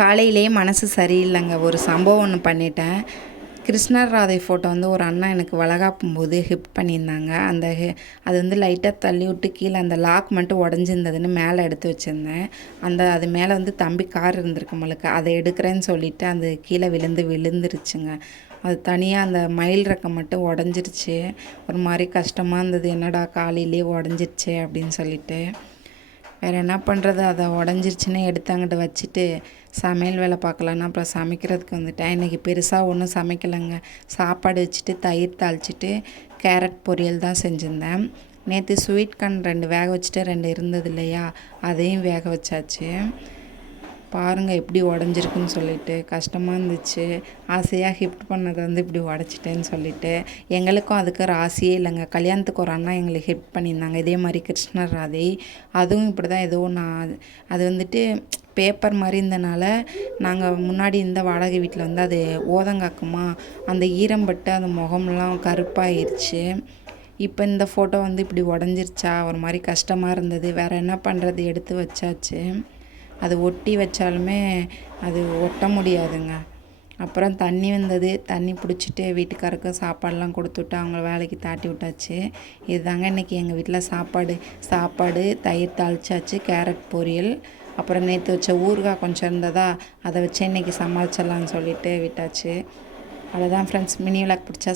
காலையிலேயே மனசு சரியில்லைங்க. ஒரு சம்பவம் ஒன்று பண்ணிட்டேன். கிருஷ்ணர் ராதை ஃபோட்டோ வந்து ஒரு அண்ணா எனக்கு வளகாப்பும் போது கிஃப்ட் பண்ணியிருந்தாங்க. அது வந்து லைட்டாக தள்ளி விட்டு கீழே அந்த லாக் மட்டும் உடஞ்சிருந்ததுன்னு மேலே எடுத்து வச்சுருந்தேன். அது மேலே வந்து தம்பி கார் இருந்திருக்கு மலுக்கு, அதை எடுக்கிறேன்னு சொல்லிவிட்டு அது கீழே விழுந்துருச்சுங்க. அது தனியாக அந்த மயில் ரெக்கம் மட்டும் உடஞ்சிருச்சு. ஒரு மாதிரி கஷ்டமாக இருந்தது, என்னடா காலையிலேயே உடஞ்சிருச்சு அப்படின்னு சொல்லிட்டு. வேறு என்ன பண்ணுறது, அதை உடஞ்சிருச்சுன்னு எடுத்து அங்கிட்ட வச்சுட்டு சமையல் வேலை பார்க்கலான்னு அப்புறம் சமைக்கிறதுக்கு வந்துட்டேன். இன்றைக்கி பெருசாக ஒன்றும் சமைக்கலைங்க. சாப்பாடு வச்சுட்டு தயிர் தாளிச்சிட்டு கேரட் பொரியல் தான் செஞ்சுருந்தேன். நேற்று ஸ்வீட் கார்ன் 2 வேக வச்சுட்டு 2 இருந்தது இல்லையா, அதையும் வேக வச்சாச்சு. பாருங்கள் எப்படி உடஞ்சிருக்குன்னு சொல்லிட்டு கஷ்டமாக இருந்துச்சு. ஆசையாக கிஃப்ட் பண்ணதை வந்து இப்படி உடச்சிட்டேன்னு சொல்லிட்டு. எங்களுக்கும் அதுக்கு ராசியே இல்லைங்க. கல்யாணத்துக்கு ஒரு அண்ணா எங்களுக்கு கிஃப்ட் பண்ணியிருந்தாங்க இதே மாதிரி கிருஷ்ணர் ராதை. அதுவும் இப்படி தான் ஏதோ அது வந்துட்டு பேப்பர் மாதிரி இருந்தனால நாங்கள் முன்னாடி இந்த வாடகை வீட்டில் வந்து அது ஓதங்காக்குமா, அந்த ஈரம்பட்டு அந்த முகம்லாம் கருப்பாயிருச்சு. இப்போ இந்த ஃபோட்டோ வந்து இப்படி உடஞ்சிருச்சா, ஒரு மாதிரி கஷ்டமாக இருந்தது. வேறு என்ன பண்ணுறது, எடுத்து வச்சாச்சு. அது ஒட்டி வச்சாலுமே அது ஒட்ட முடியாதுங்க. அப்புறம் தண்ணி வந்தது, தண்ணி பிடிச்சிட்டு வீட்டுக்காருக்கு சாப்பாடெலாம் கொடுத்துட்டு அவங்கள வேலைக்கு தாட்டி விட்டாச்சு. இதுதாங்க இன்றைக்கி எங்கள் வீட்டில் சாப்பாடு தயிர் தாளிச்சாச்சு, கேரட் பொரியல், அப்புறம் நேற்று வச்ச ஊறுகாய் கொஞ்சம் இருந்ததா, அதை வச்சு இன்றைக்கி சமாளிச்சிடலான்னு சொல்லிட்டு விட்டாச்சு. அவ்வளோதான் ஃப்ரெண்ட்ஸ். மினி விளாக் பிடிச்சா